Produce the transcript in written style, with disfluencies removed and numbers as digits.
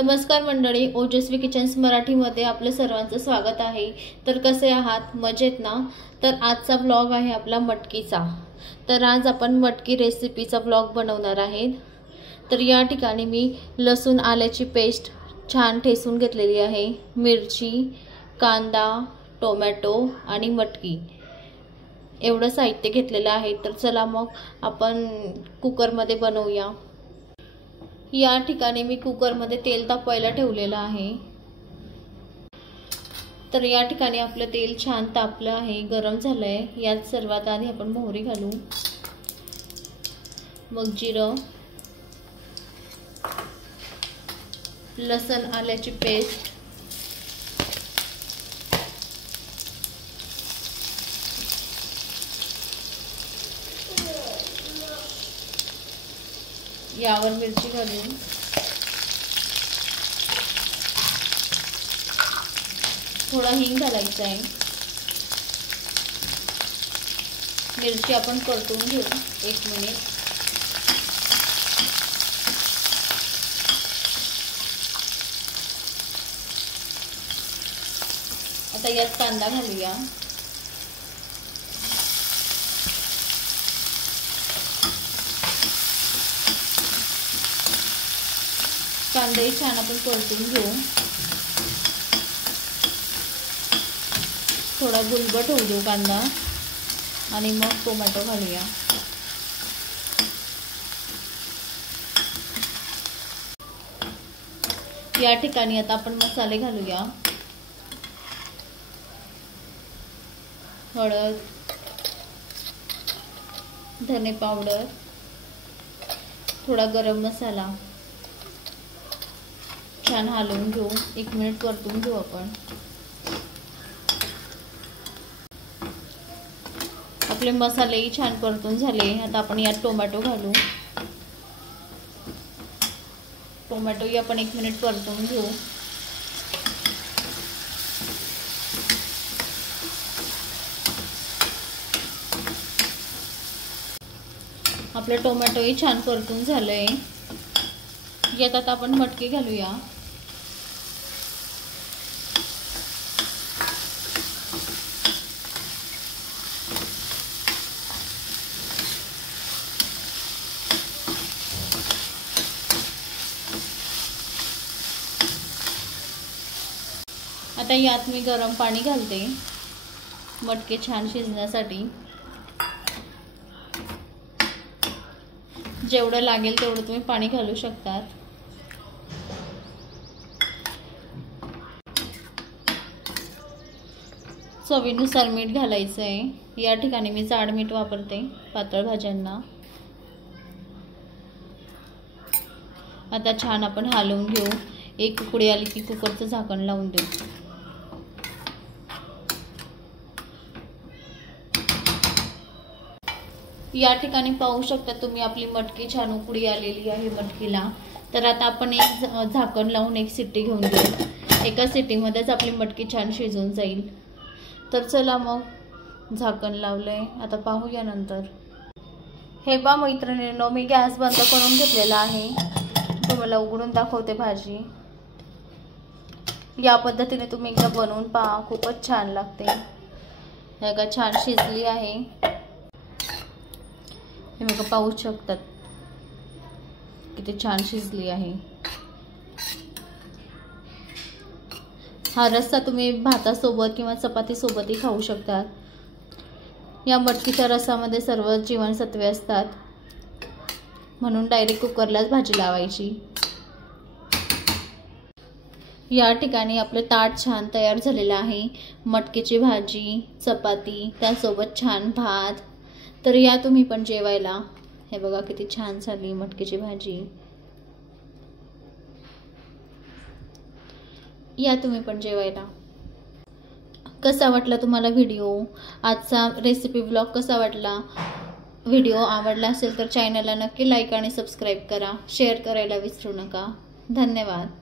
नमस्कार मंडळी, ओजस्वी किचन्स मराठीमध्ये आपलं सर्वांचं स्वागत आहे। तर कसे आहात? मजेत ना? तर आजचा व्लॉग आहे आपला मटकीचा। तर आज आपण मटकी रेसिपीचा व्लॉग बनवणार आहे। तर या ठिकाणी मी लसूण आल्याची पेस्ट छान ठेसून घेतलेली आहे, मिरची, कांदा, टोमॅटो आणि मटकी एवढं साहित्य घेतलेलं आहे। तर चला मग आपण कुकरमध्ये बनवूया। या ठिकाणी मी कुकरमध्ये तेल तापवायला ठेवलेलं आहे। तर या ठिकाणी आपलं तेल छान तापलं आहे, गरम झालंय। यात सर्वात आधी आपण मोहरी घालू, मग जिरं, लसूण आल्याची पेस्ट, यावर मिरची घालून थोडा हिंग घालायचा आहे। मिरची आपण परतून घेऊ 1 मिनिट। आता यात कांदा घालूया। कांदे छान आपण परतून घेऊ, थोडा गुलबट होऊ देऊ कांदा आणि मग टोमॅटो घालूया। या ठिकाणी आता आपण मसाले घालूया। हळद, धने पावडर, थोडा गरम मसाला छान हलवून घेऊ, 1 मिनिट परतून घेऊ आपण। आपले मसालेही छान परतून झाले। आता आपण यात टोमॅटो घालू, टोमॅटोही आपण 1 मिनिट परतून घेऊ। आपलं टोमॅटोही छान परतून झालंय। यात आता आपण मटकी घालूया। आता यात मी गरम पाणी घालते मटके छान शिजण्यासाठी। जेवढं लागेल तेवढं तुम्ही पाणी घालू शकतात। चवीनुसार मीठ घालायचं आहे। या ठिकाणी मी जाड मीठ वापरते पातळ भाज्यांना। आता छान आपण हलवून घेऊ, एक उकळी आली की कुकरचं झाकण लावून देऊ। या ठिकाणी पाहू शकता तुम्ही आपली मटकी छान उकळी आलेली आहे मटकीला। तर आता आपण एक झाकण लावून 1 शिट्टी घेऊन घेऊ। एका शिट्टीमध्येच आपली मटकी छान शिजून जाईल। तर चला मग झाकण लावलंय, आता पाहूया नंतर। हे पहा मैत्रिणींनो, मी गॅस बंद करून घेतलेला आहे। तुम्हाला उघडून दाखवते भाजी। या पद्धतीने तुम्ही एकदा बनवून पहा, खूपच छान लागते। हे का छान शिजली आहे, हे बघा पाहू शकतात किती छान शिजली आहे। हा रस्सा तुम्ही भातासोबत किंवा चपातीसोबतही खाऊ शकतात। या मटकीच्या रसामध्ये सर्व जीवनसत्वे असतात, म्हणून डायरेक्ट कुकरलाच भाजी लावायची। या ठिकाणी आपलं ताट छान तयार झालेलं आहे। मटकीची भाजी, चपाती, त्यासोबत छान भात। तर या तुम्ही पण जेवायला। हे बघा किती छान झाली मटकीची भाजी। या तुम्ही पण जेवायला। कसा वाटला तुम्हाला व्हिडिओ? आजचा रेसिपी व्लॉग कसा वाटला? व्हिडिओ आवडला असेल तर चॅनलला नक्की लाईक आणि सबस्क्राईब करा, शेअर करायला विसरू नका। धन्यवाद।